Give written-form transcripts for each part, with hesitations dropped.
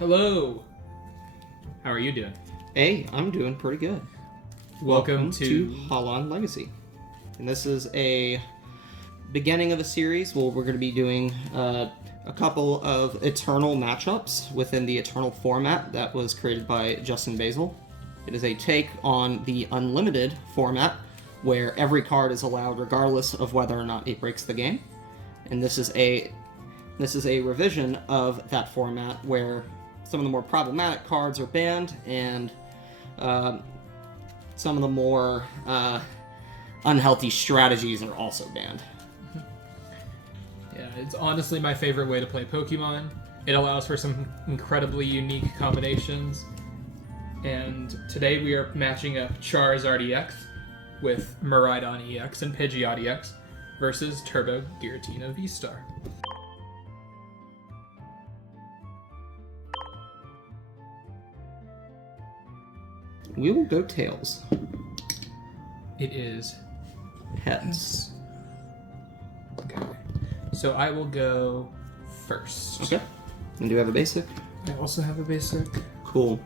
Hello. How are you doing? Hey, I'm doing pretty good. Welcome to Holon Legacy. And this is a beginning of a series where we're going to be doing a couple of Eternal matchups within the Eternal format that was created by Justin Basil. It is a take on the Unlimited format where every card is allowed regardless of whether or not it breaks the game. And this is a revision of that format where some of the more problematic cards are banned and some of the more unhealthy strategies are also banned. Yeah, it's honestly my favorite way to play Pokemon. It allows for some incredibly unique combinations. And today we are matching up Charizard EX with Miraidon EX and Pidgeot EX versus Turbo Giratina VSTAR. We will go tails. It is Heads. Okay. So I will go first. Okay. And do you have a basic? I also have a basic. Cool.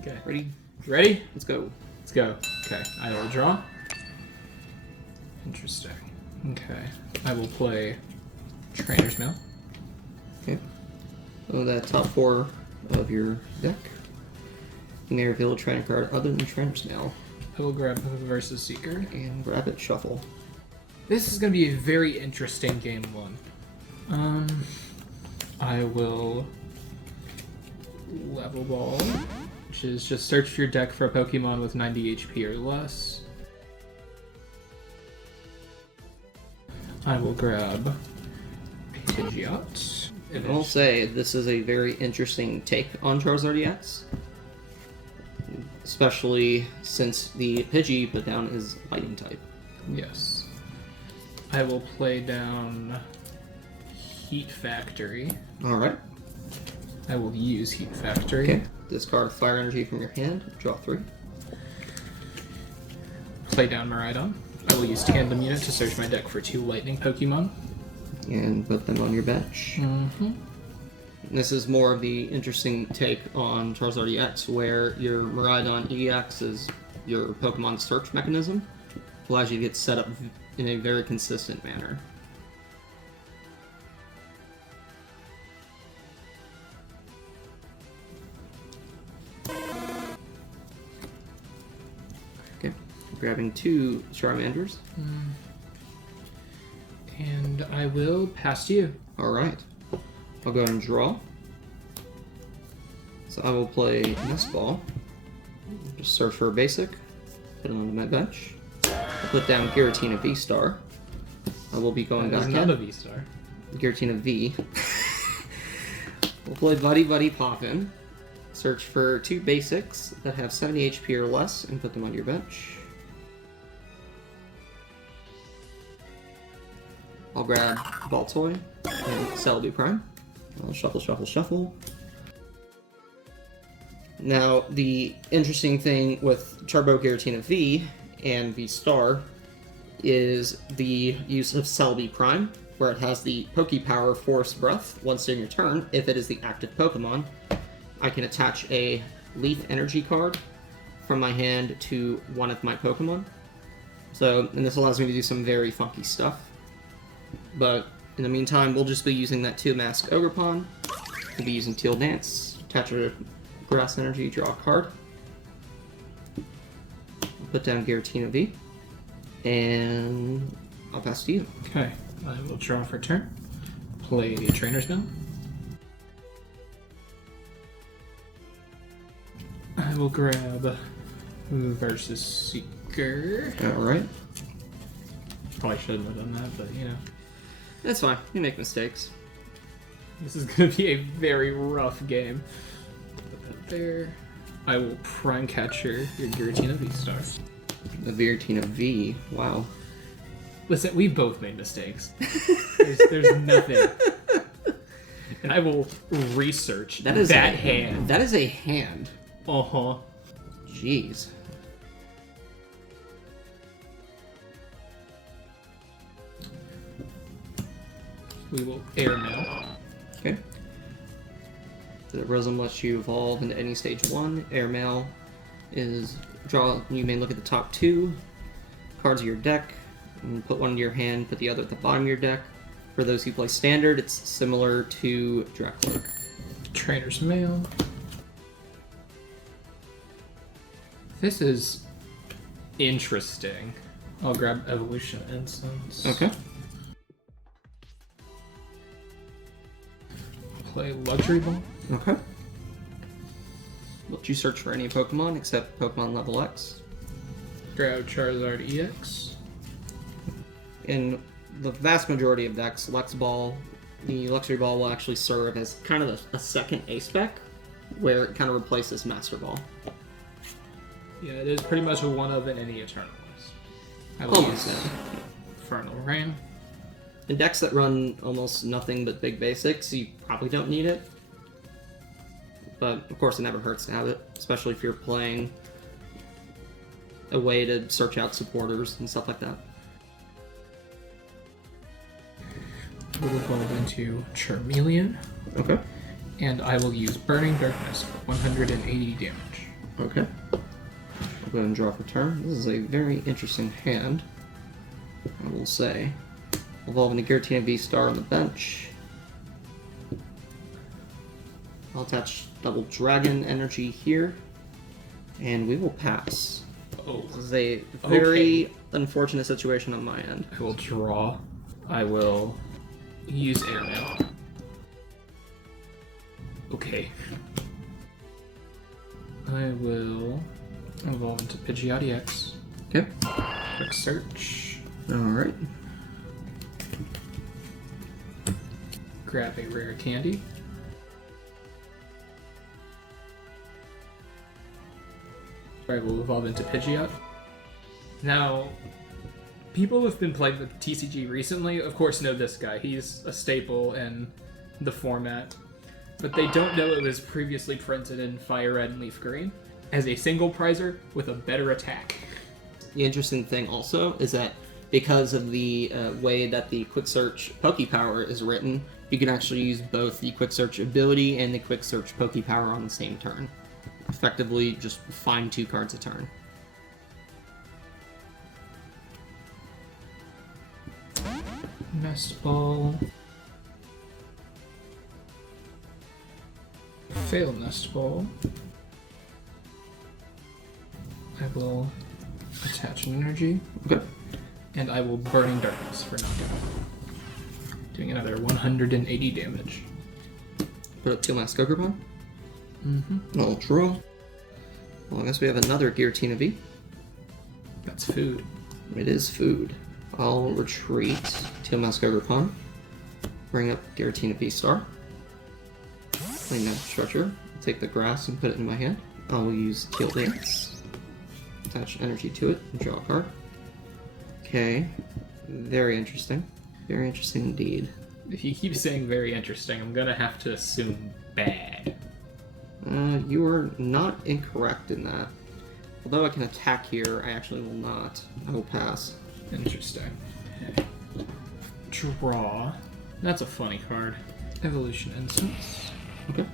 Okay. Ready? Ready? Let's go. Let's go. Okay. I will draw. Interesting. Okay. I will play Trainers Mail. Okay. Oh, that top four of your deck. You may reveal a trainer card other than Trainers Mail. I will grab versus Seeker. And grab it, shuffle. This is going to be a very interesting game one. I will Level Ball, which is just search your deck for a Pokemon with 90 HP or less. I will grab Pidgeot. I will say this is a very interesting take on Charizard EX. Especially since the Pidgey put down is Lightning type. Yes. I will play down Heat Factory. Alright. I will use Heat Factory. Okay. Discard Fire Energy from your hand. Draw 3. Play down Miraidon. I will use Tandem Unit to search my deck for 2 Lightning Pokemon. And put them on your bench. Mm-hmm. This is more of the interesting take on Charizard EX, where your Miraidon EX is your Pokemon search mechanism. Allows you to get set up in a very consistent manner. Okay, grabbing 2 Charmanders. And I will pass to you. Alright. I'll go ahead and draw. So I will play Nest Ball. Just search for a basic. Put it onto my bench. I'll put down Giratina VSTAR. I will be going back in. Not a VSTAR. Giratina V. We'll play Buddy Buddy Poppin'. Search for 2 basics that have 70 HP or less and put them on your bench. I'll grab Baltoy and Celebi Prime. I'll shuffle, shuffle, shuffle. Now, the interesting thing with Turbo Giratina V and VSTAR is the use of Celebi Prime, where it has the Pokepower Force Breath once in your turn. If it is the active Pokemon, I can attach a Leaf Energy card from my hand to one of my Pokemon. And this allows me to do some very funky stuff. But in the meantime, we'll just be using that 2-mask Ogerpon. We'll be using Teal Dance, attach a Grass Energy, draw a card. Put down Giratina V. And I'll pass to you. Okay, I will draw for turn. Play the Trainers Mail. I will grab versus Seeker. Alright. Probably shouldn't have done that, but you know. That's fine. You make mistakes. This is going to be a very rough game. Put that there. I will Prime Catcher your Giratina VSTAR. The Giratina V. Wow. Listen, we both made mistakes. There's nothing. And I will research that hand. That is a hand. Uh-huh. Jeez. We will airmail. Okay. The Prism lets you evolve into any stage 1. Airmail is draw. You may look at the top 2 cards of your deck and put one into your hand, put the other at the bottom of your deck. For those who play Standard, it's similar to Dracula. Trainers Mail. This is interesting. I'll grab Evolution Incense. Okay. Play Luxury Ball. Okay. Let you search for any Pokemon except Pokemon level X. Grab Charizard EX. In the vast majority of decks, Lux Ball, the Luxury Ball will actually serve as kind of a second A-spec, where it kind of replaces Master Ball. Yeah, it is pretty much a one of in any Eternal list. I will Almost, use yeah. Infernal Rain. In decks that run almost nothing but big basics, you probably don't need it. But, of course, it never hurts to have it, especially if you're playing a way to search out supporters and stuff like that. We'll evolve into Charmeleon, Okay. and I will use Burning Darkness for 180 damage. Okay. I'll go ahead and draw for turn. This is a very interesting hand, I will say. Evolve into Giratina VSTAR on the bench. I'll attach double Dragon Energy here, and we will pass. Oh, This is a very unfortunate situation on my end. I will draw. I will use Airmail. Okay. I will evolve into Pidgeot EX. Okay. Quick search. Alright. Grab a Rare Candy. I will evolve into Pidgeot. Now, people who have been playing with TCG recently, of course, know this guy. He's a staple in the format. But they don't know it was previously printed in Fire Red and Leaf Green as a single prizer with a better attack. The interesting thing also is that because of the way that the Quick Search Poke Power is written, you can actually use both the Quick Search ability and the Quick Search Poke Power on the same turn. Effectively, just find 2 cards a turn. Nest Ball. Fail Nest Ball. I will attach an energy. Okay. And I will Burning Darkness for knockout. Doing another 180 damage. Put up 2 last Pokemon. Mm-hmm. I'll draw. Well, I guess we have another Giratina V. That's food. It is food. I'll retreat to Pokemon. Bring up Giratina VSTAR. Play Night Stretcher. Take the grass and put it in my hand. I'll use Teal Dance. Attach energy to it and draw a card. Okay. Very interesting. Very interesting indeed. If you keep saying very interesting, I'm gonna have to assume bad. You are not incorrect in that. Although I can attack here, I actually will not. I will pass. Interesting. Okay. Draw. That's a funny card. Evolution Incense. Okay.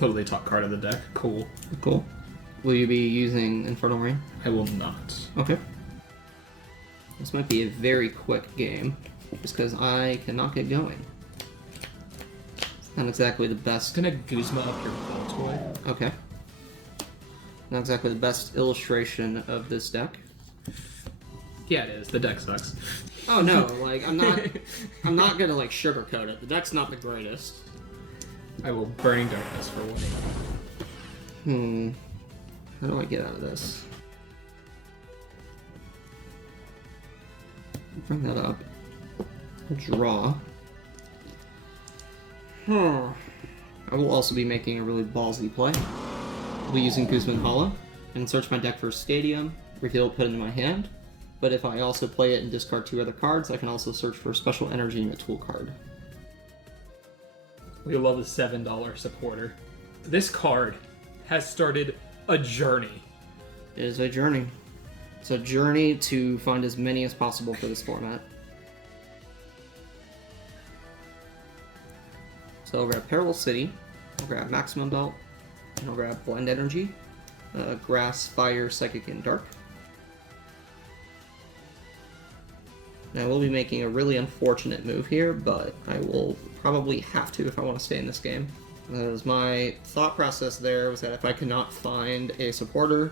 Totally top card of the deck. Cool. Cool. Will you be using Infernal Rain? I will not. Okay. This might be a very quick game, just because I cannot get going. It's not exactly the best. I'm gonna Guzma up your Baltoy. Okay. Not exactly the best illustration of this deck. Yeah, it is. The deck sucks. Oh no, like I'm not gonna like sugarcoat it. The deck's not the greatest. I will Burning Darkness for 180. How do I get out of this? Bring that up. Draw. I will also be making a really ballsy play. I'll be using Guzma BUS and search my deck for Stadium, reveal it, put it in my hand. But if I also play it and discard 2 other cards, I can also search for a special energy in a tool card. We love a $7 supporter. This card has started a journey. It is a journey. It's a journey to find as many as possible for this format. So I'll grab Parallel City, I'll grab Maximum Belt, and I'll grab Blend Energy, Grass, Fire, Psychic, and Dark. Now I will be making a really unfortunate move here, but I will probably have to if I want to stay in this game. As my thought process there was that if I could not find a supporter,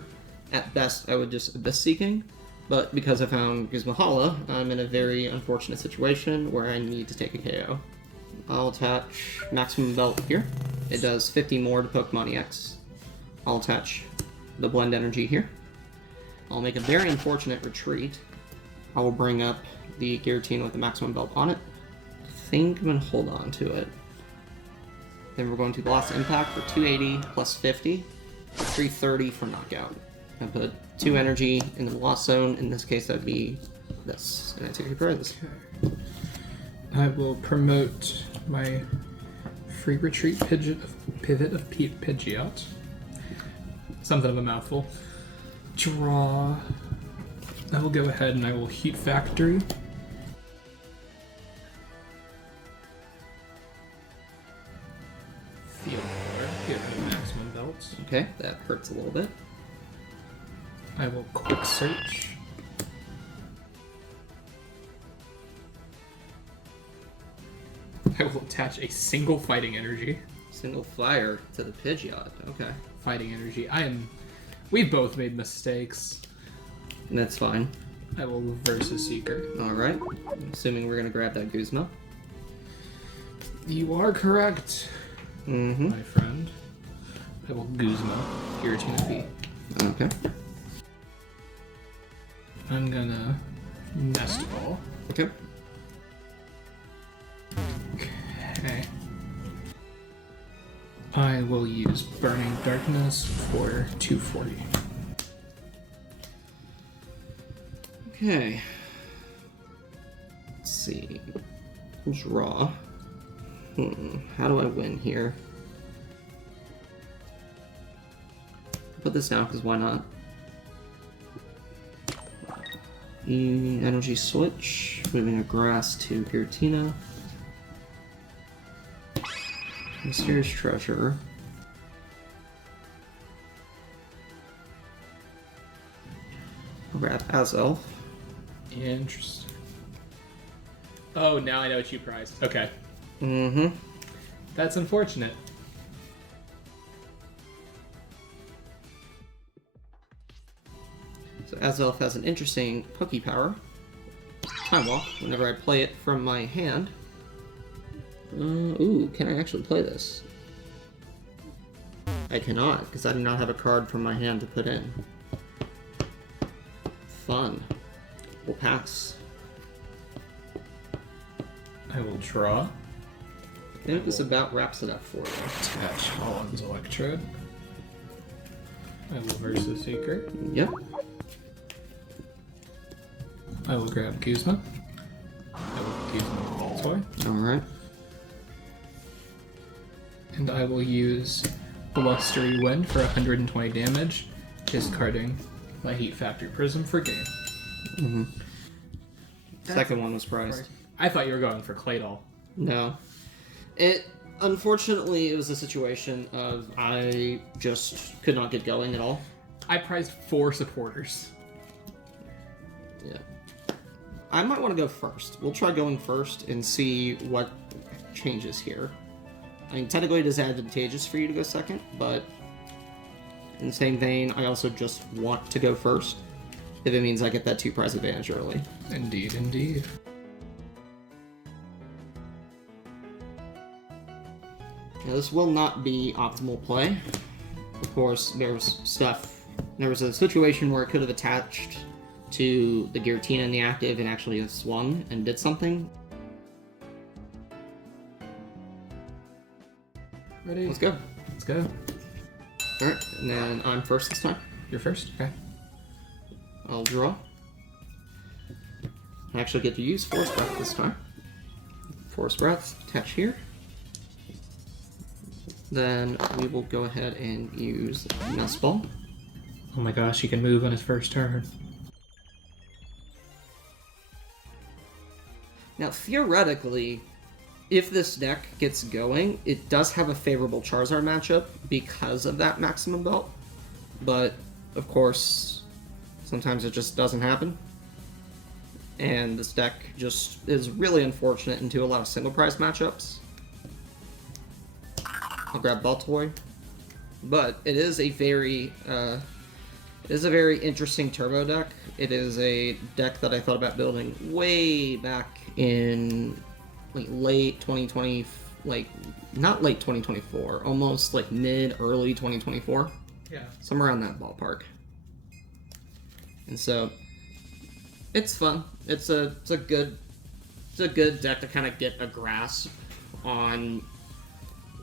at best I would just Abyss Seeking, but because I found Guzma, I'm in a very unfortunate situation where I need to take a KO. I'll attach Maximum Belt here. It does 50 more to Pokemon EX. I'll attach the Blend Energy here. I'll make a very unfortunate retreat. I will bring up the Giratina with the Maximum Belt on it. I think I'm going to hold on to it. Then we're going to Blast Impact for 280 plus 50, 330 for Knockout. I put 2 energy in the Lost Zone. In this case, that'd be this. And I take a prize. Okay. I will promote my free retreat pivot of Pidgeot. Something of a mouthful. Draw. I will go ahead and I will Heat Factory. Field Blower. Get rid of Maximum Belts. Okay, that hurts a little bit. I will Quick Search. I will attach a single Fighting Energy. Single fire to the Pidgeot. Okay. Fighting Energy. We've both made mistakes. That's fine. I will reverse a Seeker. Alright. Assuming we're gonna grab that Guzma. You are correct, my friend. I will Guzma Giratina V. Okay. I'm gonna Nest Ball. Okay. Okay. I will use Burning Darkness for 240. Okay. Let's see. Draw. How do I win here? Put this down because why not? Energy switch. Moving a grass to Giratina. Mysterious Treasure. I'll grab Azelf. Interesting. Oh, now I know what you prized. Okay. That's unfortunate. So Azelf has an interesting Poké power. Time Walk, whenever I play it from my hand. Ooh, can I actually play this? I cannot, because I do not have a card from my hand to put in. Fun. We'll pass. I will draw. I think this about wraps it up for you. Attach Holland's Electrode. I will verse the Seeker. Yep. I will grab Guzma. I will Guzma Baltoy. Alright. And I will use Blustery Wind for 120 damage, discarding my Heat Factory Prism for game. Second one was prized. I thought you were going for Claydol. No. Unfortunately, it was a situation of I just could not get going at all. I prized 4 supporters. Yeah. I might want to go first. We'll try going first and see what changes here. I mean, technically it is advantageous for you to go second, but in the same vein, I also just want to go first, if it means I get that 2 prize advantage early. Indeed, indeed. Now, this will not be optimal play. Of course, there was a situation where it could have attached to the Giratina in the active and actually have swung and did something. Ready? Let's go. Let's go. Alright, and then I'm first this time. You're first? Okay. I'll draw. I actually get to use Force Breath this time. Force Breath, attach here. Then we will go ahead and use Nest Ball. Oh my gosh, he can move on his first turn. Now, theoretically, if this deck gets going, it does have a favorable Charizard matchup because of that maximum belt. But, of course, sometimes it just doesn't happen. And this deck just is really unfortunate into a lot of single prize matchups. I'll grab Baltoy. But it is a very interesting turbo deck. It is a deck that I thought about building way back in like late 2020, not late 2024, almost like early 2024. Yeah. Somewhere around that ballpark. And so it's fun. It's a good deck to kind of get a grasp on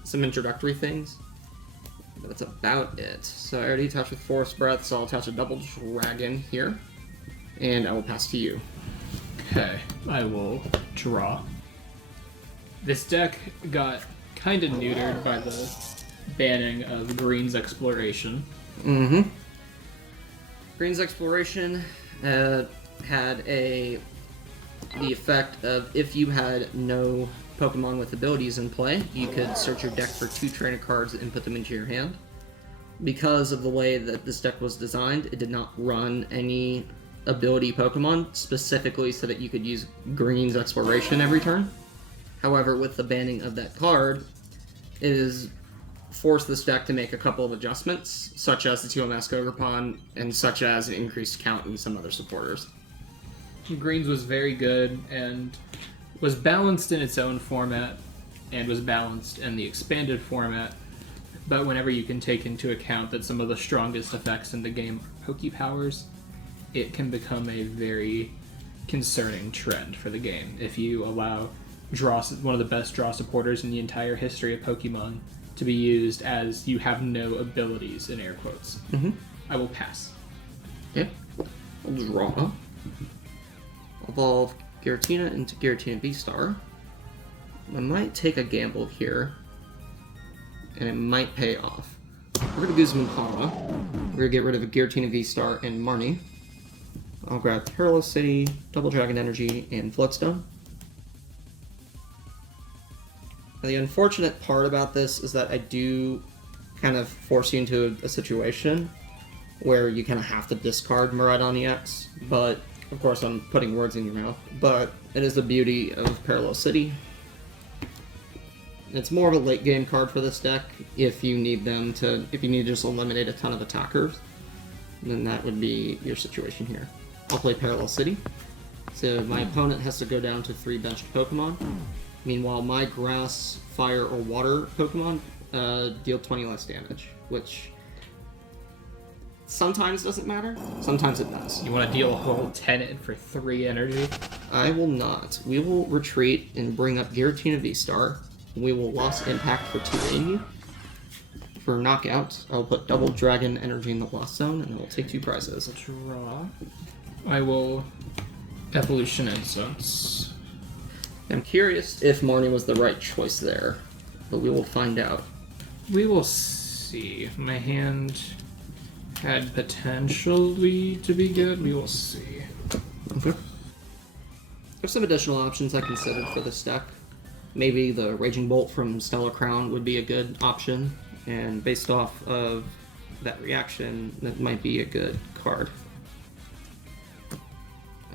some introductory things. But that's about it. So I already touched with Forest Breath, so I'll touch a Double Dragon here. And I will pass to you. Okay, I will draw. This deck got kind of neutered by the banning of Green's Exploration. Mm-hmm. Green's Exploration had the effect of if you had no Pokemon with abilities in play, you could search your deck for 2 trainer cards and put them into your hand. Because of the way that this deck was designed, it did not run any ability Pokemon specifically so that you could use Green's Exploration every turn. However, with the banning of that card, it has forced this deck to make a couple of adjustments, such as the Teal Mask Ogerpon, and such as an increased count in some other supporters. Green's was very good and was balanced in its own format and was balanced in the expanded format, but whenever you can take into account that some of the strongest effects in the game are Poke Powers, it can become a very concerning trend for the game. If you allow one of the best draw supporters in the entire history of Pokemon to be used as you have no abilities, in air quotes. Mm-hmm. I will pass. Yeah. I'll draw. Evolve Giratina into Giratina VSTAR. I might take a gamble here, and it might pay off. We're going to Guzma BUS. We're going to get rid of a Giratina VSTAR and Marnie. I'll grab Perilous City, Double Dragon Energy, and Floodstone. Now, the unfortunate part about this is that I do kind of force you into a situation where you kind of have to discard Miraidon EX, but of course I'm putting words in your mouth, but it is the beauty of Perilous City. It's more of a late game card for this deck if you need to just eliminate a ton of attackers, then that would be your situation here. I'll play Perilous City. So my opponent has to go down to 3 benched Pokemon. Meanwhile, my Grass, Fire, or Water Pokemon deal 20 less damage, which sometimes doesn't matter, sometimes it does. You want to deal a whole 10 for 3 energy? I will not. We will retreat and bring up Giratina VSTAR. We will lost impact for 280. For knockout, I'll put Double Dragon Energy in the lost zone, and I will take 2 prizes. Draw. I will Evolution Incense. I'm curious if Marnie was the right choice there, but we will find out. We will see. My hand had potentially to be good. We will see. Okay. There's some additional options I considered for this deck. Maybe the Raging Bolt from Stellar Crown would be a good option, and based off of that reaction, that might be a good card.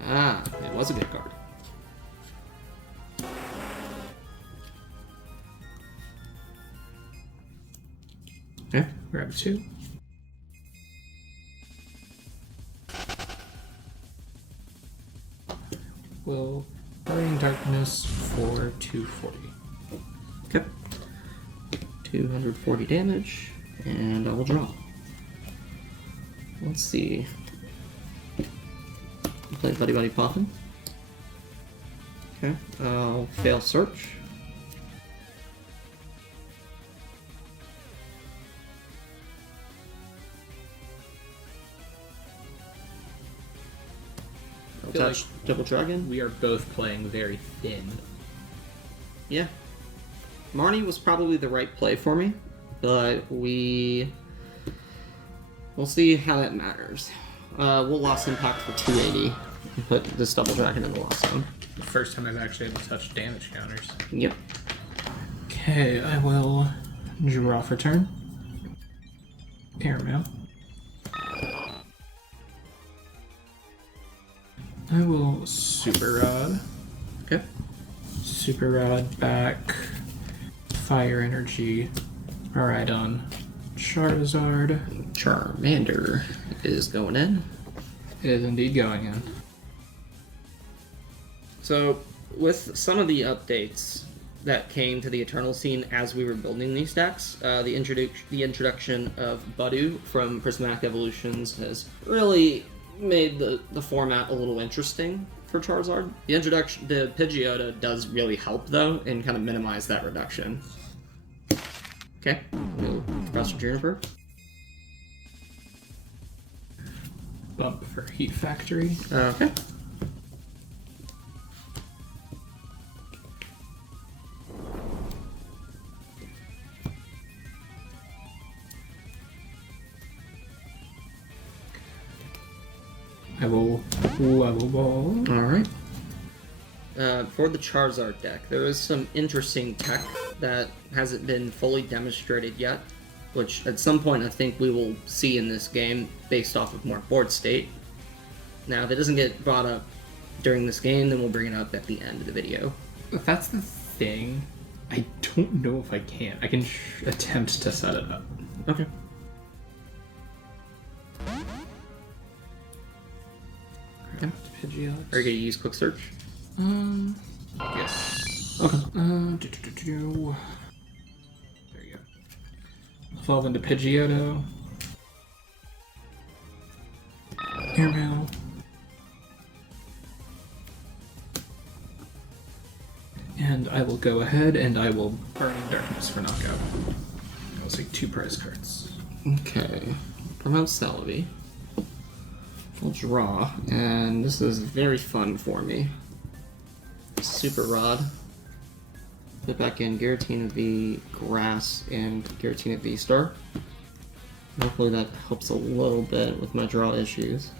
Ah, it was a good card. Okay, grab 2. Will Burning Darkness for 240. Okay. 240 damage, and I will draw. Let's see. Play Buddy Buddy Poffin. Okay, I'll fail search. I'll touch Double Dragon. We are both playing very thin. Yeah. Marnie was probably the right play for me, but we'll see how that matters. We'll lost impact for 280 and put this Double Dragon in the lost zone. The first time I've actually able to touch damage counters. Yep. Okay, I will draw for turn. Airmail. I will Super Rod. Okay. Super Rod back. Fire Energy. Miraidon. Charizard. Charmander is going in. It is indeed going in. So, with some of the updates that came to the Eternal scene as we were building these decks, the introduction of Budu from Prismatic Evolutions has really made the format a little interesting for Charizard. The introduction to Pidgeotto does really help, though, and kind of minimize that reduction. Okay, we'll Professor Juniper. Bump for Heat Factory. Okay. I will Level Ball. Alright. For the Charizard deck, there is some interesting tech that hasn't been fully demonstrated yet, which at some point I think we will see in this game based off of more board state. Now, if it doesn't get brought up during this game, then we'll bring it up at the end of the video. If that's the thing, I don't know if I can. I can attempt to set it up. Okay. Pidgeot. Are you going to use Quick Search? Yes. Okay. There you go. Evolve into Pidgeotto. Airmail. And I will go ahead and I will Burning Darkness for knockout. I will take 2 prize cards. Okay. Promote Celebi. Full draw, and this is very fun for me. Super Rod. Put back in Giratina V, Grass, and Giratina VSTAR. Hopefully that helps a little bit with my draw issues.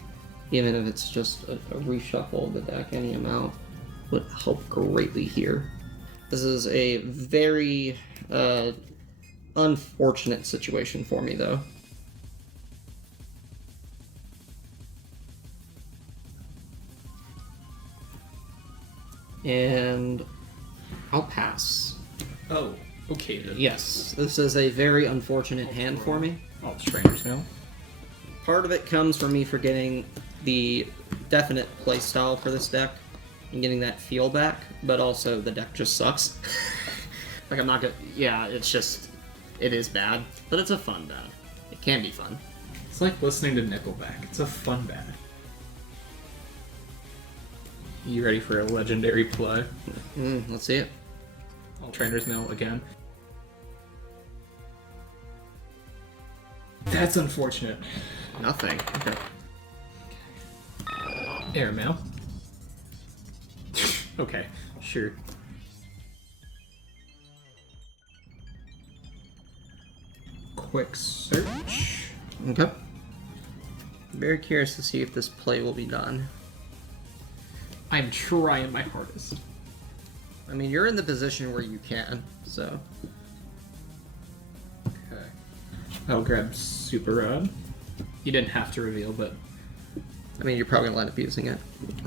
Even if it's just a reshuffle of the deck, any amount would help greatly here. This is a very unfortunate situation for me, though. And I'll pass. Oh, okay then. Yes, this is a very unfortunate hand for me. All Trainers Mail. Part of it comes from me forgetting the definite playstyle for this deck and getting that feel back, but also the deck just sucks. Like, I'm not gonna... Yeah, it's just... It is bad, but it's a fun bad. It can be fun. It's like listening to Nickelback. It's a fun bad. You ready for a legendary play? Let's see it. All Trainers Mail again. That's unfortunate. Nothing. Okay. Airmail. Okay, sure. Quick Search. Okay. Very curious to see if this play will be done. I'm trying my hardest. I mean, you're in the position where you can, so... Okay. I'll grab Super Rod. You didn't have to reveal, but... I mean, you're probably gonna end up using it.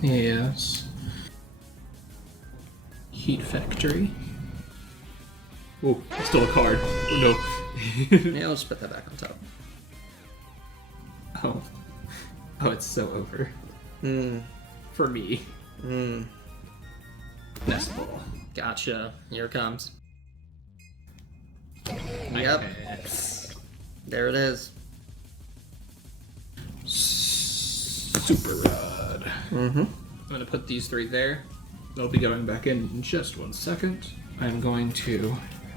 Yes. Heat Factory. Oh, still a card. Oh no. Yeah, I'll just put that back on top. Oh. Oh, it's so over. For me. Nest Ball. Gotcha. Here it comes. Yep. Yep. There it is. Super Rod. I'm gonna put these 3 there. They'll be going back in just 1 second. I'm going to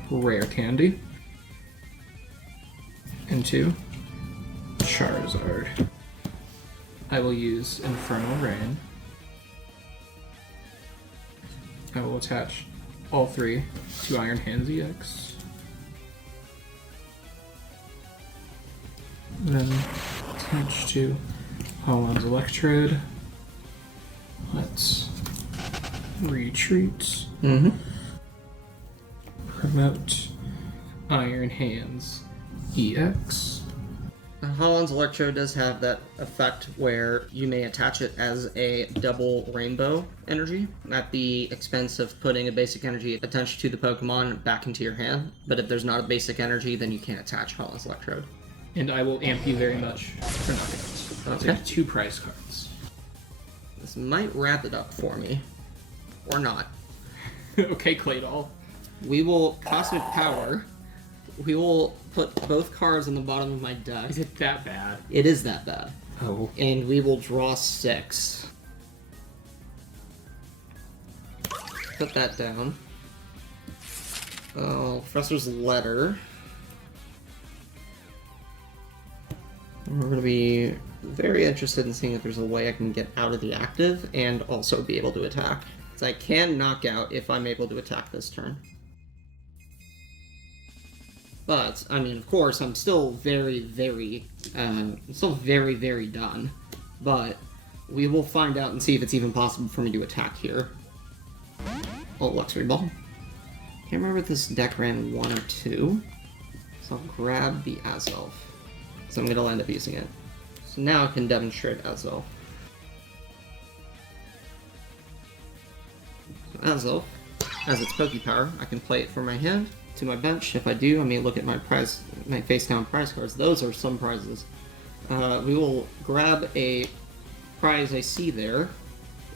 Rare Candy into Charizard. I will use Infernal Rain. I will attach all 3 to Iron Hands EX. Then attach to Holon's Electrode. Let's retreat. promote Iron Hands EX. Holon's Electro does have that effect where you may attach it as a double rainbow energy at the expense of putting a basic energy attached to the Pokemon back into your hand. But if there's not a basic energy, then you can't attach Holon's Electrode. And I will amp you very much for knockouts. I'll take 2 prize cards. This might wrap it up for me. Or not. Okay, Claydol. We will Cosmic Power. We will put both cards on the bottom of my deck. Is it that bad? It is that bad. Oh. And we will draw 6. Put that down. Oh, Professor's Letter. We're going to be very interested in seeing if there's a way I can get out of the active and also be able to attack. So I can knock out if I'm able to attack this turn. But, I mean, of course, I'm still very, very done. But we will find out and see if it's even possible for me to attack here. Oh, Luxury Ball. Can't remember if this deck ran 1 or 2. So I'll grab the Azelf. So I'm going to end up using it. So now I can demonstrate Azelf. So Azelf, as its Poké Power, I can play it from my hand to my bench. If I do, I may look at my face down prize cards. Those are some prizes. We will grab a prize I see there,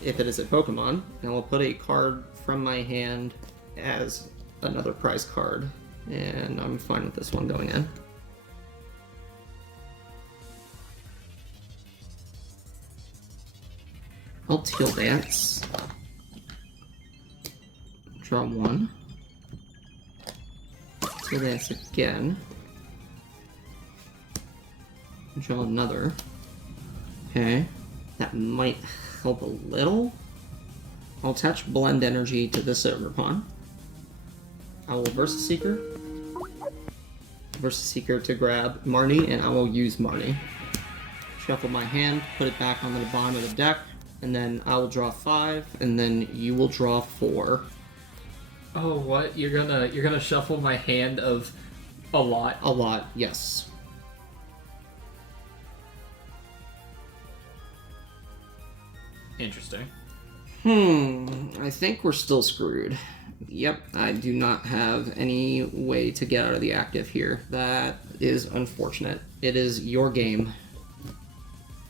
if it is a Pokemon, and we'll put a card from my hand as another prize card. And I'm fine with this one going in. I'll Teal Dance. Draw 1. Teal Dance again. Draw another. Okay. That might help a little. I'll attach Blend Energy to this Overpawn. I will Versus Seeker. Versus Seeker to grab Marnie, and I will use Marnie. Shuffle my hand, put it back onto the bottom of the deck, and then I will draw 5, and then you will draw 4. Oh, what? You're gonna shuffle my hand of a lot? A lot, yes. Interesting. I think we're still screwed. Yep, I do not have any way to get out of the active here. That is unfortunate. It is your game.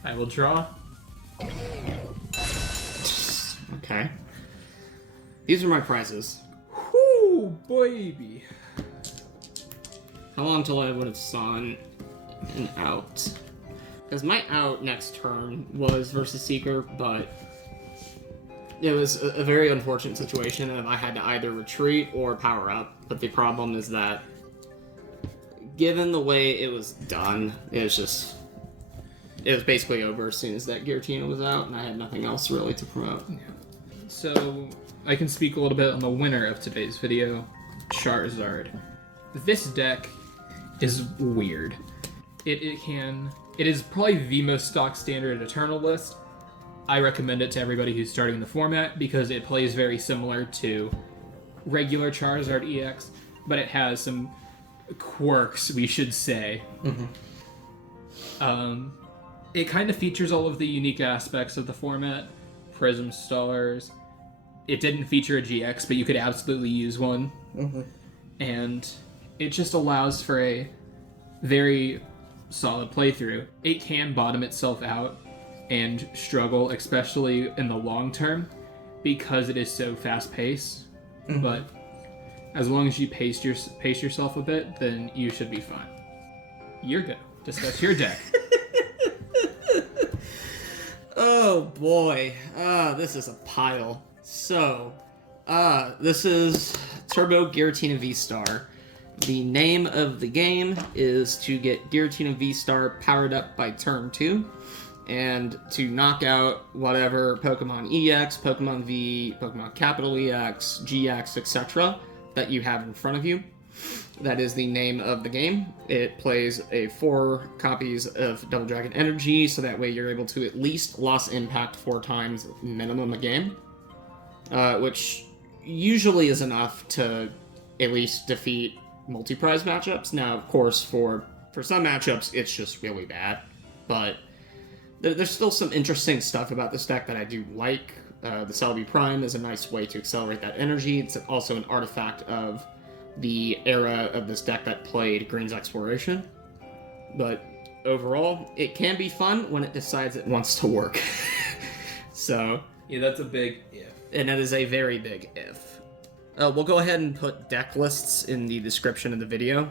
I will draw. Okay. These are my prizes. Whoo, baby. How long till I would have saw an out? Because my out next turn was Versus Seeker, but it was a very unfortunate situation, and I had to either retreat or power up. But the problem is that, given the way it was done, it was basically over as soon as that Giratina was out, and I had nothing else really to promote. Yeah. So, I can speak a little bit on the winner of today's video, Charizard. This deck is weird. It is probably the most stock standard Eternal list. I recommend it to everybody who's starting the format because it plays very similar to regular Charizard EX, but it has some quirks, we should say. Mm-hmm. It kind of features all of the unique aspects of the format. Prism stars. It didn't feature a GX, but you could absolutely use one. Mm-hmm. And it just allows for a very solid playthrough. It can bottom itself out and struggle, especially in the long term, because it is so fast-paced. Mm-hmm. But as long as you pace yourself a bit, then you should be fine. You're good. Discuss your deck. Oh boy, this is a pile. So, this is Turbo Giratina VSTAR. The name of the game is to get Giratina VSTAR powered up by turn 2, and to knock out whatever Pokemon EX, Pokemon V, Pokemon Capital EX, GX, etc. that you have in front of you. That is the name of the game. It plays 4 copies of Double Dragon Energy, so that way you're able to at least loss impact 4 times minimum a game, which usually is enough to at least defeat multi-prize matchups. Now, of course, for some matchups, it's just really bad. But there's still some interesting stuff about this deck that I do like. The Celebi Prime is a nice way to accelerate that energy. It's also an artifact of the era of this deck that played Green's Exploration. But overall, it can be fun when it decides it wants to work. So... yeah, that's a big if. And that is a very big if. We'll go ahead and put deck lists in the description of the video.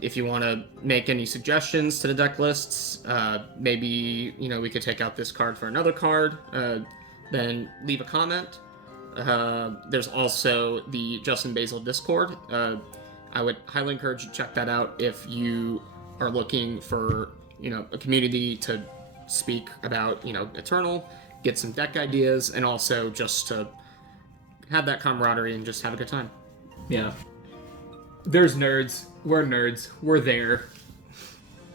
If you want to make any suggestions to the deck lists, maybe, we could take out this card for another card, then leave a comment. There's also the Justin Basil Discord. I would highly encourage you to check that out if you are looking for, a community to speak about, Eternal, get some deck ideas, and also just to have that camaraderie and just have a good time. Yeah. There's nerds. We're nerds. We're there.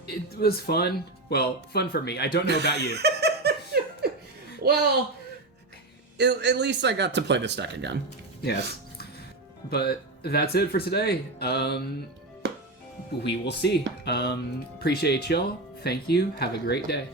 It was fun. Well, fun for me. I don't know about you. Well, at least I got to play this deck again. Yes. But that's it for today. We will see. Appreciate y'all. Thank you. Have a great day.